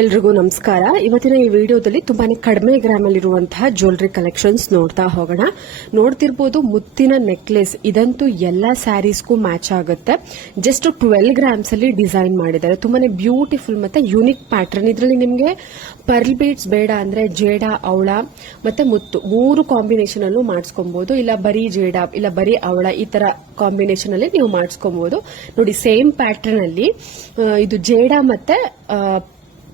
ಎಲ್ರಿಗೂ ನಮಸ್ಕಾರ. ಇವತ್ತಿನ ಈ ವಿಡಿಯೋದಲ್ಲಿ ತುಂಬಾನೇ ಕಡಿಮೆ ಗ್ರಾಮ್ ಅಲ್ಲಿರುವಂತಹ ಜ್ಯುವೆಲರಿ ಕಲೆಕ್ಷನ್ಸ್ ನೋಡ್ತಾ ಹೋಗೋಣ. ನೋಡ್ತಿರ್ಬೋದು ಮುತ್ತಿನ ನೆಕ್ಲೆಸ್, ಇದಂತೂ ಎಲ್ಲಾ ಸ್ಯಾರೀಸ್ಗೂ ಮ್ಯಾಚ್ ಆಗುತ್ತೆ. ಜಸ್ಟ್ 12 ಗ್ರಾಮ್ಸ್ ಅಲ್ಲಿ ಡಿಸೈನ್ ಮಾಡಿದ್ದಾರೆ. ತುಂಬಾನೇ ಬ್ಯೂಟಿಫುಲ್ ಮತ್ತೆ ಯೂನಿಕ್ ಪ್ಯಾಟರ್ನ್. ಇದರಲ್ಲಿ ನಿಮಗೆ ಪರ್ಲ್ ಬೀಡ್ಸ್ ಬೇಡ ಅಂದ್ರೆ ಜೇಡ, ಅವಳ ಮತ್ತೆ ಮುತ್ತು 3 ಕಾಂಬಿನೇಷನ್ ಅಲ್ಲೂ ಮಾಡಿಸ್ಕೊಬಹುದು. ಇಲ್ಲ ಬರೀ ಜೇಡ, ಇಲ್ಲ ಬರೀ ಅವಳ, ಈ ತರ ಕಾಂಬಿನೇಷನ್ ಅಲ್ಲಿ ನೀವು ಮಾಡಿಸ್ಕೊಬಹುದು. ನೋಡಿ, ಸೇಮ್ ಪ್ಯಾಟರ್ನ್ ಅಲ್ಲಿ ಇದು ಜೇಡ ಮತ್ತೆ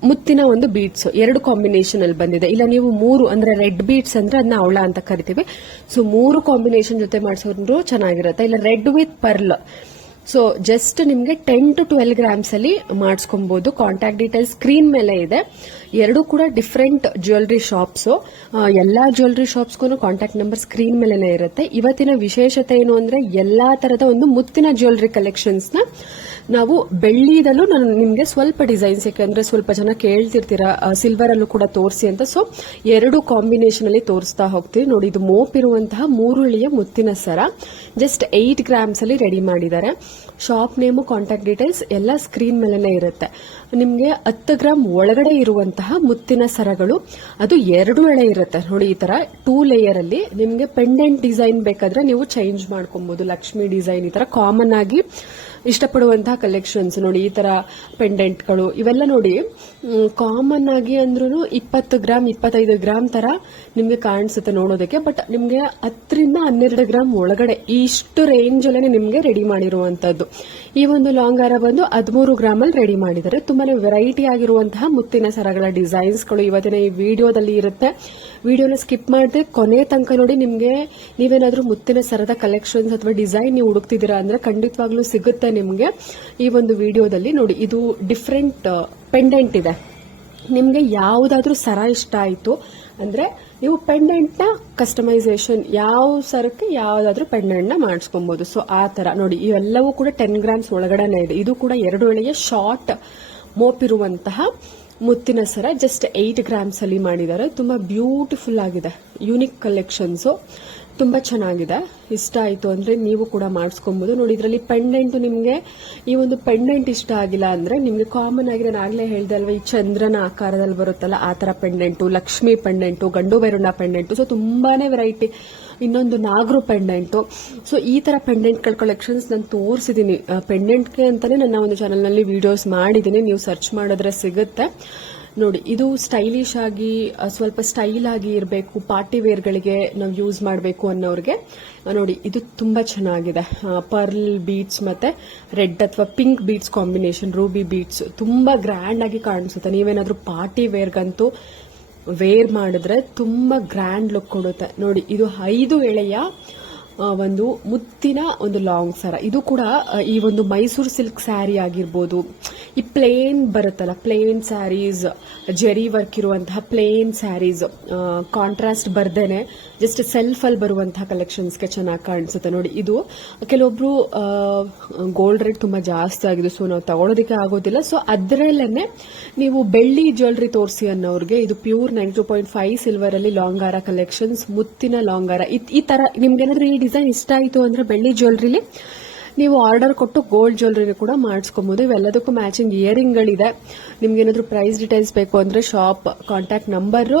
ಮುತ್ತಿನ ಒಂದು ಬೀಡ್ಸ್ 2 ಕಾಂಬಿನೇಷನ್ ಅಲ್ಲಿ ಬಂದಿದೆ. ಇಲ್ಲ ನೀವು 3 ಅಂದ್ರೆ ರೆಡ್ ಬೀಡ್ಸ್ ಅಂದ್ರೆ ಅದನ್ನ ಅವಳ ಅಂತ ಕರಿತೀವಿ. ಸೊ 3 ಕಾಂಬಿನೇಷನ್ ಜೊತೆ ಮಾಡಿಸೋದ್ರು ಚೆನ್ನಾಗಿರುತ್ತೆ. ಇಲ್ಲ red with pearl. So just ನಿಮ್ಗೆ 10 to 12 ಗ್ರಾಮ್ಸ್ ಅಲ್ಲಿ ಮಾಡಿಸ್ಕೊಬಹುದು. ಕಾಂಟ್ಯಾಕ್ಟ್ ಡೀಟೇಲ್ಸ್ ಸ್ಕ್ರೀನ್ ಮೇಲೆ ಇದೆ. 2 ಕೂಡ ಡಿಫರೆಂಟ್ ಜ್ಯುವೆಲರಿ ಶಾಪ್ಸ್. ಎಲ್ಲಾ ಜ್ಯುವೆಲರಿ ಶಾಪ್ಸ್ಗೂ ಕಾಂಟ್ಯಾಕ್ಟ್ ನಂಬರ್ ಸ್ಕ್ರೀನ್ ಮೇಲೆನೆ ಇರುತ್ತೆ. ಇವತ್ತಿನ ವಿಶೇಷತೆ ಏನು ಅಂದ್ರೆ ಎಲ್ಲಾ ತರದ ಒಂದು ಮುತ್ತಿನ ಜ್ಯುವೆಲರಿ ಕಲೆಕ್ಷನ್ಸ್ ನ ನಾವು ಬೆಳ್ಳಿದಲ್ಲೂ ನಾನು ನಿಮ್ಗೆ ಸ್ವಲ್ಪ ಡಿಸೈನ್ಸ್, ಯಾಕಂದ್ರೆ ಸ್ವಲ್ಪ ಜನ ಕೇಳ್ತಿರ್ತೀರಾ ಸಿಲ್ವರ್ ಅಲ್ಲೂ ಕೂಡ ತೋರಿಸಿ ಅಂತ. ಸೊ 2 ಕಾಂಬಿನೇಷನ್ ಅಲ್ಲಿ ತೋರಿಸ್ತಾ ಹೋಗ್ತೀವಿ. ನೋಡಿ, ಇದು ಮೋಪ್ ಇರುವಂತಹ 3 ಇಳೆಯ ಮುತ್ತಿನ ಸರ ಜಸ್ಟ್ 8 ಗ್ರಾಮ್ಸ್ ಅಲ್ಲಿ ರೆಡಿ ಮಾಡಿದ್ದಾರೆ. ಶಾಪ್ ನೇಮು, ಕಾಂಟ್ಯಾಕ್ಟ್ ಡೀಟೇಲ್ಸ್ ಎಲ್ಲ ಸ್ಕ್ರೀನ್ ಮೇಲೆನೆ ಇರುತ್ತೆ. ನಿಮ್ಗೆ 10 ಗ್ರಾಮ್ ಒಳಗಡೆ ಇರುವಂತಹ ಮುತ್ತಿನ ಸರಗಳು, ಅದು 2 ಎಳೆ ಇರುತ್ತೆ. ನೋಡಿ, ಈ ತರ 2 ಲೇಯರ್ ಅಲ್ಲಿ ನಿಮ್ಗೆ ಪೆಂಡೆಂಟ್ ಡಿಸೈನ್ ಬೇಕಾದ್ರೆ ನೀವು ಚೇಂಜ್ ಮಾಡ್ಕೊಬಹುದು. ಲಕ್ಷ್ಮಿ ಡಿಸೈನ್ ಈ ತರ ಕಾಮನ್ ಆಗಿ ಇಷ್ಟಪಡುವಂತಹ ಕಲೆಕ್ಷನ್ಸ್. ನೋಡಿ, ಈ ತರ ಪೆಂಡೆಂಟ್ಗಳು ಇವೆಲ್ಲ ನೋಡಿ ಕಾಮನ್ ಆಗಿ ಅಂದ್ರೂ 20 ಗ್ರಾಮ್ 25 ಗ್ರಾಮ್ ತರ ನಿಮ್ಗೆ ಕಾಣಿಸುತ್ತೆ ನೋಡೋದಕ್ಕೆ. ಬಟ್ ನಿಮ್ಗೆ 10 ರಿಂದ 12 ಗ್ರಾಮ್ ಒಳಗಡೆ ಇಷ್ಟು ರೇಂಜ್ ಅಲ್ಲೇ ನಿಮ್ಗೆ ರೆಡಿ ಮಾಡಿರುವಂತದ್ದು. ಈ ಒಂದು ಲಾಂಗ್ ಹಾರ ಬಂದು 13 ಗ್ರಾಮ್ ಅಲ್ಲಿ ರೆಡಿ ಮಾಡಿದ್ದಾರೆ. ತುಂಬಾನೇ ವೆರೈಟಿ ಆಗಿರುವಂತಹ ಮುತ್ತಿನ ಸರಗಳ ಡಿಸೈನ್ಸ್ ಗಳು ಇವತ್ತಿನ ಈ ವಿಡಿಯೋದಲ್ಲಿ ಇರುತ್ತೆ. ವಿಡಿಯೋನ ಸ್ಕಿಪ್ ಮಾಡದೆ ಕೊನೆ ತನಕ ನೋಡಿ. ನಿಮ್ಗೆ ನೀವೇನಾದ್ರೂ ಮುತ್ತಿನ ಸರದ ಕಲೆಕ್ಷನ್ಸ್ ಅಥವಾ ಡಿಸೈನ್ ನೀವು ಹುಡುಕ್ತಿದ್ದೀರಾ ಅಂದ್ರೆ ಖಂಡಿತವಾಗ್ಲೂ ಸಿಗುತ್ತೆ ನಿಮ್ಗೆ ಈ ಒಂದು ವಿಡಿಯೋದಲ್ಲಿ. ನೋಡಿ, ಇದು ಡಿಫರೆಂಟ್ ಪೆಂಡೆಂಟ್ ಇದೆ. ನಿಮ್ಗೆ ಯಾವುದಾದ್ರೂ ಸರ ಇಷ್ಟ ಆಯ್ತು ಅಂದ್ರೆ ನೀವು ಪೆಂಡೆಂಟ್ ನ ಕಸ್ಟಮೈಸೇಷನ್ ಯಾವ ಸರಕ್ಕೆ ಯಾವ್ದಾದ್ರೂ ಪೆಂಡೆಂಟ್ ನ ಮಾಡಿಸ್ಕೊಬಹುದು. ಸೊ ಆ ತರ ನೋಡಿ, ಇವೆಲ್ಲವೂ ಕೂಡ 10 ಗ್ರಾಮ್ಸ್ ಒಳಗಡೆನೆ ಇದೆ. ಇದು ಕೂಡ 2 ಎಳೆಯ ಶಾರ್ಟ್ ಮೋಪ್ ಇರುವಂತಹ ಮುತ್ತಿನ ಸರ ಜಸ್ಟ್ 8 ಗ್ರಾಮ್ಸ್ ಅಲ್ಲಿ ಮಾಡಿದ್ದಾರೆ. ತುಂಬಾ ಬ್ಯೂಟಿಫುಲ್ ಆಗಿದೆ. ಯೂನಿಕ್ ಕಲೆಕ್ಷನ್ಸ್ ತುಂಬಾ ಚೆನ್ನಾಗಿದೆ. ಇಷ್ಟ ಆಯ್ತು ಅಂದ್ರೆ ನೀವು ಕೂಡ ಮಾಡಿಸ್ಕೊಬಹುದು. ನೋಡಿ, ಇದರಲ್ಲಿ ಪೆಂಡೆಂಟ್ ನಿಮ್ಗೆ ಈ ಒಂದು ಪೆಂಡೆಂಟ್ ಇಷ್ಟ ಆಗಿಲ್ಲ ಅಂದ್ರೆ ನಿಮ್ಗೆ ಕಾಮನ್ ಆಗಿ ನಾನು ಆಗ್ಲೇ ಹೇಳ್ದೆ ಅಲ್ವಾ, ಈ ಚಂದ್ರನ ಆಕಾರದಲ್ಲಿ ಬರುತ್ತಲ್ಲ ಆ ತರ ಪೆಂಡೆಂಟು, ಲಕ್ಷ್ಮಿ ಪೆಂಡೆಂಟು, ಗಂಡು ಬೆರುಣ ಪೆಂಡೆಂಟು. ಸೊ ತುಂಬಾನೇ ವೆರೈಟಿ. ಇನ್ನೊಂದು ನಾಗರು ಪೆಂಡೆಂಟು. ಸೊ ಈ ತರ ಪೆಂಡೆಂಟ್ಗಳ ಕಲೆಕ್ಷನ್ಸ್ ನಾನು ತೋರಿಸಿದೀನಿ. ಪೆಂಡೆಂಟ್ಗೆ ಅಂತಾನೆ ನನ್ನ ಒಂದು ಚಾನಲ್ ನಲ್ಲಿ ವಿಡಿಯೋಸ್ ಮಾಡಿದೀನಿ. ನೀವು ಸರ್ಚ್ ಮಾಡಿದ್ರೆ ಸಿಗುತ್ತೆ. ನೋಡಿ, ಇದು ಸ್ಟೈಲಿಶ್ ಆಗಿ ಸ್ವಲ್ಪ ಸ್ಟೈಲ್ ಆಗಿ ಇರಬೇಕು, ಪಾರ್ಟಿ ವೇರ್ ಗಳಿಗೆ ನಾವು ಯೂಸ್ ಮಾಡಬೇಕು ಅನ್ನೋರಿಗೆ ನೋಡಿ, ಇದು ತುಂಬಾ ಚೆನ್ನಾಗಿದೆ. ಪರ್ಲ್ ಬೀಡ್ಸ್ ಮತ್ತೆ ರೆಡ್ ಅಥವಾ pink beads combination, Ruby beads ತುಂಬಾ ಗ್ರ್ಯಾಂಡ್ ಆಗಿ ಕಾಣಿಸುತ್ತೆ. ನೀವೇನಾದ್ರೂ ಪಾರ್ಟಿ ವೇರ್ಗಂತೂ ವೇರ್ ಮಾಡಿದ್ರೆ ತುಂಬಾ ಗ್ರ್ಯಾಂಡ್ ಲುಕ್ ಕೊಡುತ್ತೆ. ನೋಡಿ, ಇದು 5 ಎಳೆಯ ಒಂದು ಮುತ್ತಿನ ಒಂದು ಲಾಂಗ್ ಸರ. ಇದು ಕೂಡ ಈ ಒಂದು ಮೈಸೂರು ಸಿಲ್ಕ್ ಸ್ಯಾರಿ ಆಗಿರ್ಬೋದು, ಈ ಪ್ಲೇನ್ ಬರುತ್ತಲ್ಲ ಪ್ಲೇನ್ ಸ್ಯಾರೀಸ್, ಜೆರಿ ವರ್ಕ್ ಇರುವಂತಹ ಪ್ಲೇನ್ ಸ್ಯಾರೀಸ್, ಕಾಂಟ್ರಾಸ್ಟ್ ಬರ್ದೇನೆ ಜಸ್ಟ್ ಸೆಲ್ಫ್ ಅಲ್ಲಿ ಬರುವಂತಹ ಕಲೆಕ್ಷನ್ಸ್ಗೆ ಚೆನ್ನಾಗಿ ಕಾಣಿಸುತ್ತೆ. ನೋಡಿ, ಇದು ಕೆಲವೊಬ್ರು ಗೋಲ್ಡ್ ರೇಟ್ ತುಂಬಾ ಜಾಸ್ತಿ ಆಗಿದೆ, ಸೊ ನಾವು ತಗೊಳ್ಳೋದಕ್ಕೆ ಆಗೋದಿಲ್ಲ. ಸೊ ಅದರಲ್ಲೇನೆ ನೀವು ಬೆಳ್ಳಿ ಜ್ಯುವೆಲರಿ ತೋರಿಸಿ ಅನ್ನೋರಿಗೆ ಇದು ಪ್ಯೂರ್ 92.5 ಸಿಲ್ವರ್ ಅಲ್ಲಿ ಲಾಂಗ್ ಹಾರ ಕಲೆಕ್ಷನ್ಸ್, ಮುತ್ತಿನ ಲಾಂಗ್ ಹಾರ. ಈ ತರ ನಿಮ್ಗೆ ಏನಾದ್ರೂ ಈ ಡಿಸೈನ್ ಇಷ್ಟ ಆಯಿತು ಅಂದ್ರೆ ಬೆಳ್ಳಿ ಜ್ಯುವೆಲರಿಲಿ ನೀವು ಆರ್ಡರ್ ಕೊಟ್ಟು ಗೋಲ್ಡ್ ಜ್ಯುವೆಲರಿ ಕೂಡ ಮಾಡಿಸ್ಕೊಬಹುದು. ಇವೆಲ್ಲದಕ್ಕೂ ಮ್ಯಾಚಿಂಗ್ ಇಯರಿಂಗ್ ಗಳಿದೆ. ನಿಮ್ಗೆ ಏನಾದ್ರೂ ಪ್ರೈಸ್ ಡೀಟೇಲ್ಸ್ ಬೇಕು ಅಂದ್ರೆ shop contact number,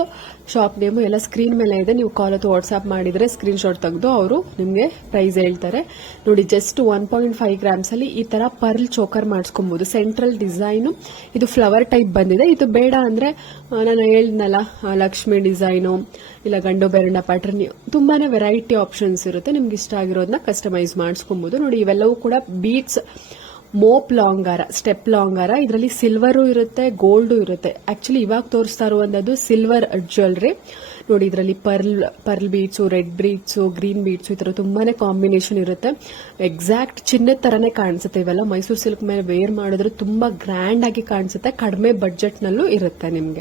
shop name ಎಲ್ಲ ಸ್ಕ್ರೀನ್ ಮೇಲೆ ಇದೆ. ನೀವು ಕಾಲ್ ಅಥವಾ ವಾಟ್ಸ್ಆಪ್ ಮಾಡಿದ್ರೆ ಸ್ಕ್ರೀನ್ ಶಾಟ್ ತೆಗೆದು ಅವರು ನಿಮ್ಗೆ ಪ್ರೈಸ್ ಹೇಳ್ತಾರೆ. ನೋಡಿ, ಜಸ್ಟ್ 1.5 ಗ್ರಾಮ್ಸ್ ಅಲ್ಲಿ ಈ ತರ ಪರ್ಲ್ ಚೋಕರ್ ಮಾಡಿಸ್ಕೊಬಹುದು. ಸೆಂಟ್ರಲ್ ಡಿಸೈನು ಇದು ಫ್ಲವರ್ ಟೈಪ್ ಬಂದಿದೆ. ಇದು ಬೇಡ ಅಂದ್ರೆ ನಾನು ಹೇಳಿದ್ನಲ್ಲ ಲಕ್ಷ್ಮಿ ಡಿಸೈನು, ಇಲ್ಲ ಗಂಡು ಬೆರಣ ಪ್ಯಾಟರ್ನ್, ತುಂಬಾನೇ ವೆರೈಟಿ ಆಪ್ಷನ್ಸ್ ಇರುತ್ತೆ. ನಿಮ್ಗೆ ಇಷ್ಟ ಆಗಿರೋದನ್ನ ಕಸ್ಟಮೈಸ್ ಮಾಡಿಸ್ಕೊಬಹುದು. ನೋಡಿ, ಇವೆಲ್ಲವೂ ಕೂಡ ಬೀಡ್ಸ್ ಮೋಪ್ ಲಾಂಗ್ ಹಾರ, ಸ್ಟೆಪ್ ಲಾಂಗ್ ಹಾರ. ಇದರಲ್ಲಿ ಸಿಲ್ವರು ಇರುತ್ತೆ, ಗೋಲ್ಡು ಇರುತ್ತೆ. ಆಕ್ಚುಲಿ ಇವಾಗ ತೋರಿಸ್ತಾ ಇರುವಂತದ್ದು ಸಿಲ್ವರ್ ಜ್ಯುವೆಲರಿ. ನೋಡಿ, ಇದರಲ್ಲಿ pearl beads, red beads, green beads, ಈ ತರ ತುಂಬಾನೇ ಕಾಂಬಿನೇಷನ್ ಇರುತ್ತೆ. ಎಕ್ಸಾಕ್ಟ್ ಚಿನ್ನದ ತರನೇ ಕಾಣಿಸುತ್ತೆ. ಇವೆಲ್ಲ ಮೈಸೂರು ಸಿಲ್ಕ್ ಮೇಲೆ ವೇರ್ ಮಾಡಿದ್ರೆ ತುಂಬಾ ಗ್ರ್ಯಾಂಡ್ ಆಗಿ ಕಾಣಿಸುತ್ತೆ. ಕಡಿಮೆ ಬಜೆಟ್ ನಲ್ಲೂ ಇರುತ್ತೆ ನಿಮ್ಗೆ.